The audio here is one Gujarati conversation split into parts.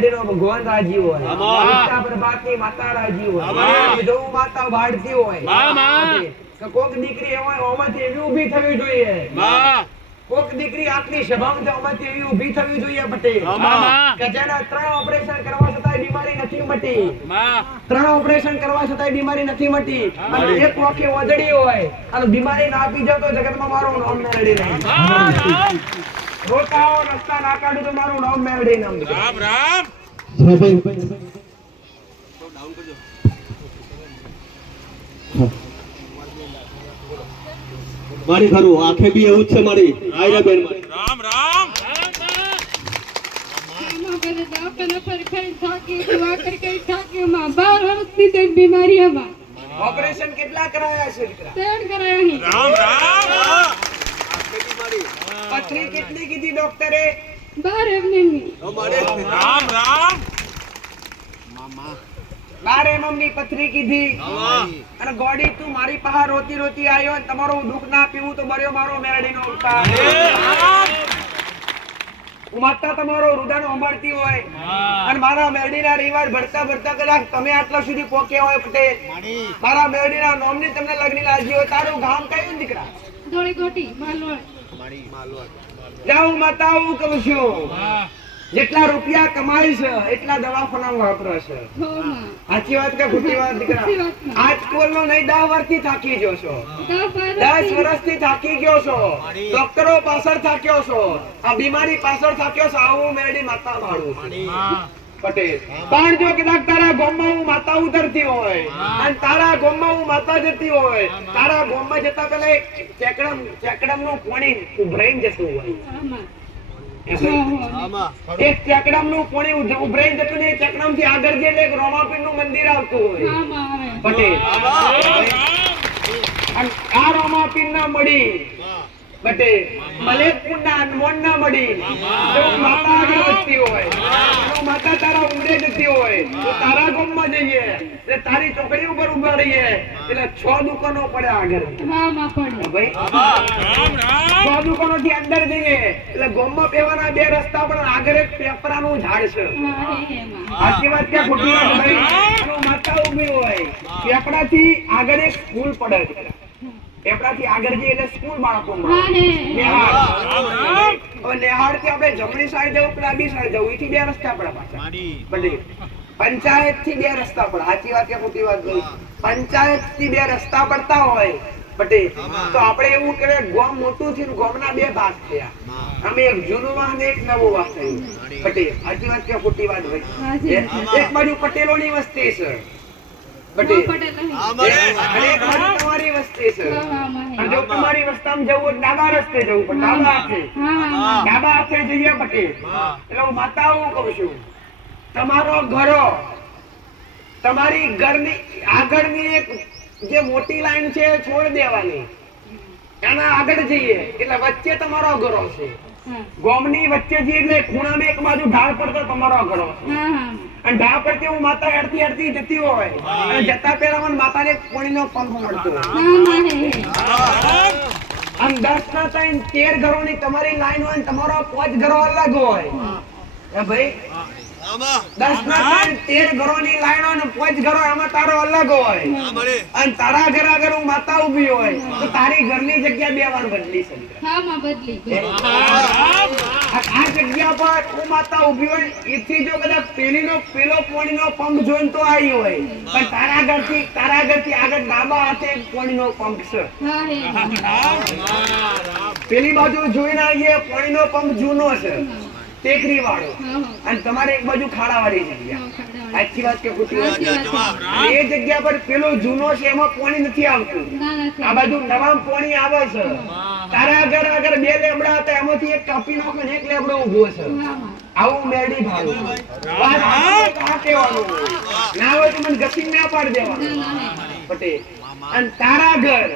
ભગવાન રાજી હોય, પિતા પર બાકી માતા રાજી હોય, જો માતા વાળતી હોય કોક દીકરી હોય ઓમાંથી એવી ઊભી થવી જોઈએ, કોક દીકરી આટલી સભામાં ઓમાંથી એવી ઊભી થવી જોઈએ પટેલ કે જેના 3 ઓપરેશન કરવા છતાંય બીમારી નથી મટી, 3 ઓપરેશન કરવા છતાંય બીમારી નથી મટી, અને એક વાક્ય ઓજડી હોય અને બીમારી ના આપી જાવ તો જગતમાં મારું નામ મેળવી રહે, રોતાઓ રસ્તા ના કાઢું તો મારું નામ મેળવી નામ. રામ રામ મારી ખરું આંખે બી એવું જ છે મારી આયરા બેન મારી. રામ રામ ઓપરેશન કેટલા કરાયા છે દીકરા? 3 કરાયા. રામ રામ પથરી કેટલી કીધી ડોક્ટરે? 12 mm. રામ રામ 12 mm ની પથરી કીધી, અને ગોડી તું મારી પાસે રોતી રોતી આવ્યો અને તમારું દુઃખ ના પીવું તો બર્યો મારો મેરડીનો અવતાર. માતા તમારો રુદન સંભાળતી હોય અને મારા મેરડીના રિવાજ ભરતા ભરતા કદાચ તમે આટલા સુધી પહોંચ્યા હોય પટેલ, મારા મેરડીના નોમની તમને લગ્ન લાગી હોય, તારું ગામ કયું દીકરા? ધોળીકોટી માલવડ. જાઉં માતા હું કહું છું, જેટલા રૂપિયા કમાય છે એટલા દવાખાના વાપરે છે. સાચી વાત કે ખોટી વાત દીકરા? આજકાલ નો નહીં 10 વર્ષથી થાકી ગયો છો, 10 વર્ષથી થાકી ગયો છો, ડોક્ટરો પાછળ થાક્યો છો, આ બીમારી પાછળ થાક્યો છો. આવું મેરડી માતા મારું પટેલ. પણ જો કદાચ તારા ગામમાં હું માતા ઉતરતી હોય અને તારા ગામમાં હું માતા જતી હોય, તારા ગામમાં જતા પેલા ચેકડમ નું પાણી ઉભરાઈને જતું હોય, એક ચેકડમ નું પાણી ઉભરાઈને જતું ને ચેકડમ થી આગળ જઈને એક રોમાપીર નું મંદિર આવતું હોય પટેલ, અને આ રોમાપીર ના મળી પટેલ મલેકપુર ના અનમોલ ના મળી જો માતા આગળ વધતી હોય, જો માતા તારા ઊંડે જતી હોય તો તારા ગામમાં જઈએ એટલે તારી ચોકડી ઉપર ઉભા રહીએ એટલે 6 દુકાનો પડે આગળ. ભાઈ 6 દુકાનો થી અંદર જઈએ એટલે ગામમાં પેવાના 2 રસ્તા પણ આગળ એક પેપરાનું ઝાડ છે. સાચી વાત કે ખોટી વાત? ભાઈ માતા ઉભી હોય, પેપરાથી આગળ એક સ્કૂલ પડે, પેપરાથી આગળ જઈએ એટલે સ્કૂલ બાળકો નેહાડ થી આપણે જમણી સાઈડ જવું કે ડાબી સાઈડ જવું, એથી 2 રસ્તા પડે પાછા. પંચાયત થી 2 રસ્તા પડે. સાચી વાત કે ખોટી વાત? પંચાયત થી 2 રસ્તા પડતા હોય પટેલ તો આપણે એવું કે ગામ મોટું થયું, ગામના 2 ભાગ થયા, અમે એક જૂનું વાહ ને એક નવું વાહ થયું પટેલ. સાચી વાત કે ખોટી વાત? ભાઈ એક બાજુ પટેલોની વસ્તી છે પટેલ, અને એક બાજુ તમારી વસ્તી છે, અને જો તમારી વસ્તામાં જવું ડાબા રસ્તે જવું પણ ડાબા હાથે જઈએ પટેલ. એટલે હું માતા હું કહું છું, તમારો ઘરો તમારી ઘરની આગળની એક જે મોટી લાઈન છે છોડ દેવાની, એના આગળ જઈએ એટલે વચ્ચે તમારો ઘરો છે, ગામની વચ્ચે જઈએ એટલે ખૂણામાં એક બાજુ ઢાળ પડતો તમારો ઘરો છે, અને ઢાળ પરથી હું માતા હેડતી હેડતી જતી હોય અને જતા પહેલા મને માતાને પાણીનો પંખ મળતો અને 10 ના 13 ઘરોની તમારી લાઈન હોય, તમારો 5 ઘરો અલગ હોય ભાઈ. 10 ના 13 ઘરોની લાઈન હોય ને 5 ઘરો એમાં તારો અલગ હોય, અને તારા ઘર આગળ હું માતા ઉભી હોય તો તારી ઘરની જગ્યા 2 વાર બદલી શકે. આ જગ્યા પર હું માતા ઉભી હોય એથી જો કદાચ પેલો પાણીનો પંપ જોઈને તો આવી હોય, પણ તારા ઘરથી આગળ ડાબા હાથે પાણીનો પંપ છે, પેલી બાજુ જોઈને આવીએ પાણીનો પંપ જૂનો છે ટેકરી વાળો, અને તમારે એક બાજુ ખાડા વાળી જગ્યા. સાચી વાત કે ખોટી વાત? એ જગ્યા પર પેલો જૂનો છે એમાં પાણી નથી આવતું, આ બાજુ નવા પાણી આવે છે. તારા ઘર આગળ 2 લેબડા હતા, એમાંથી એક કાપી નાખો ને એક લેબડો ઉભો છે. આવું મેરડી ભાડું વાત કહેવાનું ના હોય તો મને ગતિ ના પાડી દેવાનું પટેલ. અને તારા ઘર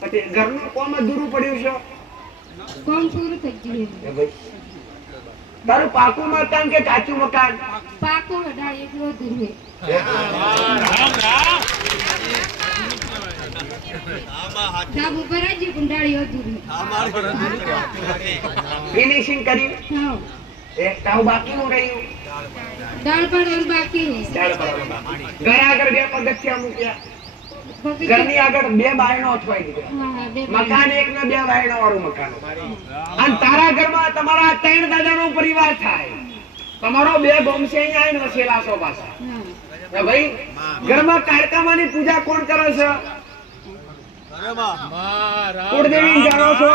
પટેલ ઘરનું કોમ અધૂરું પડ્યું છે, કોમ પૂરું થઈ ગયું. તારું પાકું મકાન કે કાચું મકાન? પાકું ડાળી એટલું દૂર છે. ધાબુ પર આવી પણ ડાળી અધૂરી. ફિનિશિંગ કરી એક કામ બાકીનું રહ્યું. દાળ પાડવાનું બાકી છે. ચાલ બરાબર. ઘર આગળ બે પગથિયા મૂક્યા. પગી- ઘરની આગળ બે બારણો અઠવાઈ દીધા. હા, બે મકાન એક ને બે બારણો વાળું મકાન. અને તારા ઘરમાં તમારા 3 દાદાનો પરિવાર થાય. તમારો 2 ગોમશે અહીંયા આવીને વસેલા છો પાછા. હા. હે ભાઈ, ઘરમાં કાળકામાની પૂજા કોણ કરે છે? કુળદેવી જાણો છો?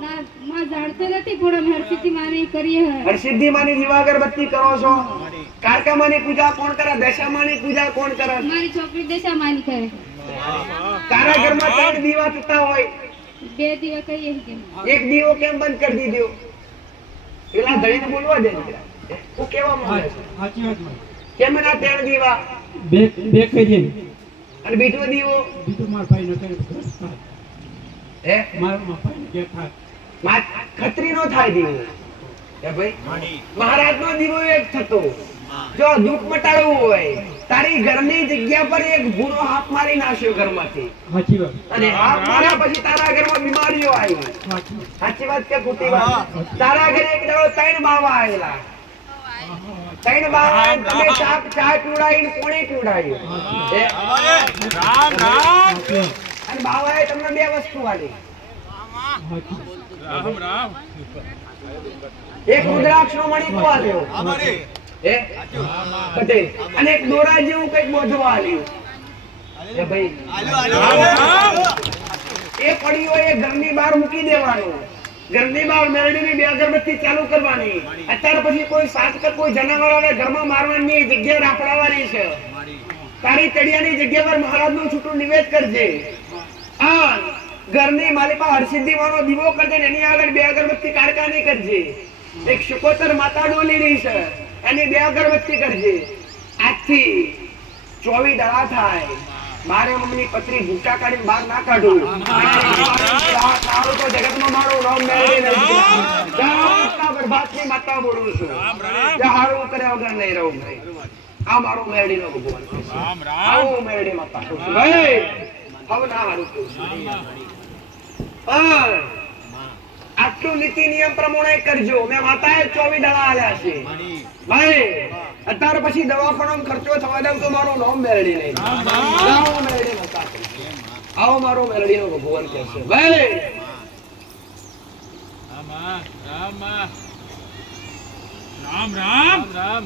ના, માં જાણતો નથી પણ અમે હરસિદ્ધિ માને કરીએ હે. હરસિદ્ધિ માની દીવા અગરબત્તી કરો છો? કાળકામાની પૂજા કોણ કરે? દશામાની પૂજા કોણ કરે? મારી છોકરી દશા માની કરે. તારા ઘરમાં 3 દીવા થતા હોય, 2 દિવસ કહીએ કે એક દીવો કેમ બંધ કરી દીધો? પેલા ધણીને બોલવા દે દીકરા. હું કેવા માંગે છે? કેમ એના 3 દીવા બે કહી દે અને બીજો દીવો? બીજું મારા ભાઈ નો હે મારા ભાઈ કે થાય ખત્રીનો થાય દીવો. હે ભાઈ, મહારાજનો દીવો એક થતો. જો દુઃખ મટાડવું હોય, તારી ઘરની જગ્યા પર એક ભૂરો હાથ મારી નાખ્યો ઘરમાંથી, સાચી વાત અને હાથ માર્યા પછી તારા ઘરમાં બીમારીઓ આવી. સાચી વાત કે ખોટી વાત? તારા ઘરે એક દાડો 3 બાવા આવેલા. 3 બાવા આવીને તમે ચા પીવડાવીને કોણે પીવડાવ્યું? હે? રામ રામ અને બાવાએ તમને 2 વસ્તુ આલી. રામ રામ એક રુદ્રાક્ષનો મણિકો આલ્યો. હે પટેલ, અને એક દોરા જેવું કઈક બોધવા આલ્યું. હે ભાઈ, એ પડ્યું હોય એ ઘરની બહાર મૂકી દેવાનું. ઘરની બહાર મેરડીની 2 અગરબત્તી ચાલુ કરવાની. અત્યાર પછી કોઈ સાત કે કોઈ જનાવર આવે ઘરમાં મારવાની જગ્યા રાપડાવાની છે. તારી તળિયાની જગ્યા પર મહારાજનું છૂટું નિવેદ કરજે. આ ઘરની માલિકા હરસિદ્ધિમાંનો દીવો કરજે ને એની આગળ 2 અગરબત્તી કાળકાની કરજે. એક શુકોતર માતા ડોલી રહી છે, એની 2 અગરબત્તી કરજે. આજથી 24 દડા થાય. મારે મમ્મીની પત્રી ભૂકા કાઢીને બહાર ના કાઢું. સારું તો જગતમાં મારું નામ મેળવી નથી. ગર્ભાતની માતા બોલું છું. હારું કર્યા વગર નહીં રહું ભાઈ. આ મારો મેરડીનો ભગવાન છે. રામ રામ આવું મેરડી માતા કહું છું ભાઈ. હવે ના હારું કહું છું. પણ આટલું નીતિ નિયમ પ્રમાણે કરજો. મેં માતાએ 24 દડા આલ્યા છે ભાઈ. અત્યાર પછી દવાખાનાનો ખર્ચો થવા દઉં તો મારું નામ મેરડી નહીં. આવો મેરડી માતા કહું છું. આવો મારો મેરડીનો ભગવાન કહે છે ભાઈ. રામ રામ રામ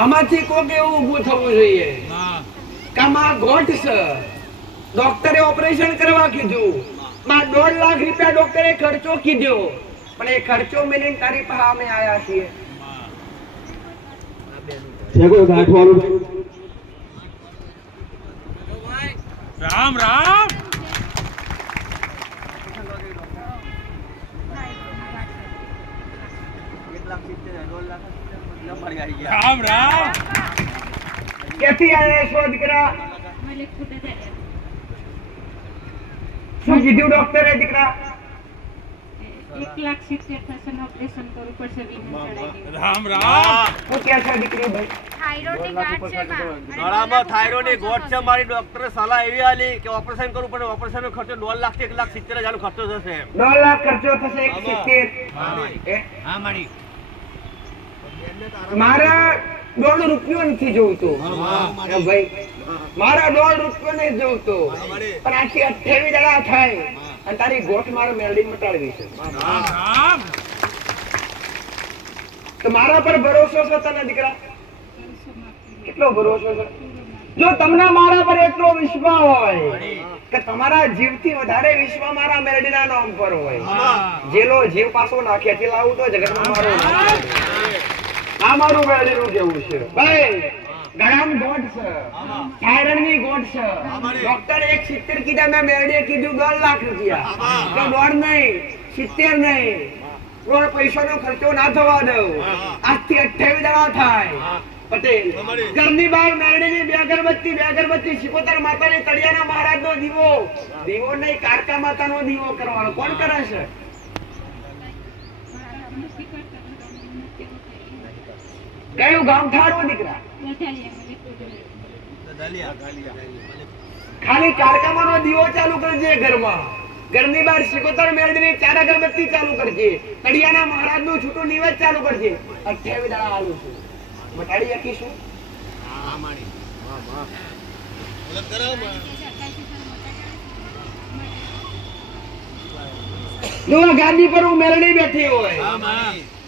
આમાંથી કોક એવું ઊભું થવું જોઈએ કે માં ગોઠ છે, ડોક્ટરે ઓપરેશન કરવા કીધું, માં 1.5 લાખ રૂપિયા ડોક્ટરે ખર્ચો કીધો, પણ એ ખર્ચો મેલીને તારી પાસે અમે આયા છીએ. છે કોઈ ગાંઠવાળું રામ રામ રામ રામ ક્યાંથી આયા છો દીકરા? મલેકપુર દાદા. શું કીધું ડોક્ટરે દીકરા? 1,70,000 થશે ને ઓપરેશન કરવું પડશે. વીમો ચડાવી દેવું. રામ રામ શું કહે છે દીકરી ભાઈ? ગળામાં થાઇરોઇડની ગોઠ છે. મારી ડોક્ટરે સલાહ એવી આલી કે ઓપરેશન કરવું પડે. ઓપરેશનનો ખર્ચો 1.5 લાખ થી 1,70,000 ખર્ચો થશે. 1.5 લાખ ખર્ચો થશે. 170. મારા 1.5 રૂપિયો નથી જોઈતો. ભાઈ, મારા 1.5 રૂપિયો નહીં જોઈતો. પણ આથી 28 દડા થાય અને તારી ગોઠ મારે મેરડી મટાડવી છે. રામ રામ તો મારા પર ભરોસો છે તને દીકરા? કેટલો ભરોસો છે? જો તમને મારા પર એટલો વિશ્વાસ હોય કે તમારા જીવથી વધારે વિશ્વાસ મારા મેરડીના નામ પર હોય, જેલો જીવ પાછો નાખ્યાથી લાવું તો જગતમાં મારો નામ. આ મારું મેરડીનું કેવું છે ભાઈ. ગળામાં ગોઠ છે, થાઇરોઇડની ગોઠ છે. ડોક્ટરે 170 કીધા, મેં મેરડીએ કીધું 1.5 લાખ રૂપિયા. તો 1.5 નહીં, 70 નહીં. રોડ પૈસાનો ખર્ચો ના થવા દઉં. આજથી 28 દડા થાય. પટેલ, ઘરની બહાર મેરડીની 2 અગરબત્તી શિકોતર માતાની તળિયાના મહારાજનો દીવો નહીં, કાળકા માતાનો દીવો કરવાનો. કોણ કરે છે? કયું ગામ થારું દીકરા? ખાલી કાળકામાનો દીવો ચાલુ કરજે ઘરમાં. ઘરની બહાર સિકોતર મેળવીને 4 અગરબત્તી ચાલુ કરજે. કડિયાના મહારાજનું છૂટું નિવેદ ચાલુ કરજે. 28 દાડા આલું છું. મટાડી શકીશું? જો આ ગાદી પર હું મેલડી બેઠી હોય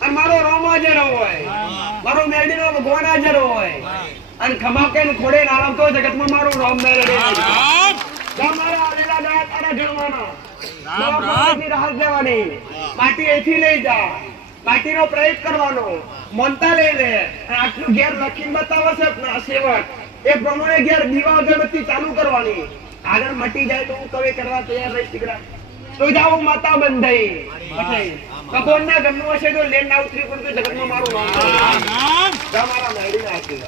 અને મારો રોમ હાજર હોય, મારો મેલડીનો ભગવાન હાજર હોય અને ખમાકે ને ખોડે નામ તો જગતમાં મારું રોમ મેલડી રામ તમારા આલેલા દયા તારા ગણવાના. રામ, રામ. માટી રાહત દેવાની, માટી અહીંથી લઈ જા, માટીનો પ્રયોગ કરવાનો, મોનતા લઈ લે અને આટલું ઘેર લખીને બતાવે છે સેવક એ પ્રમાણે ઘેર દીવા અગરબત્તી ચાલુ કરવાની. આગળ મટી જાય તો હું કવે કરવા તૈયાર રહીશ દીકરા. તો જાઓ માતા બંધાઈ પછી ભગવાનના ગમનું હશે તો લેન ના ઉતરી પડતું જગતમાં મારું નામ રામ મારા મેળવી નાખી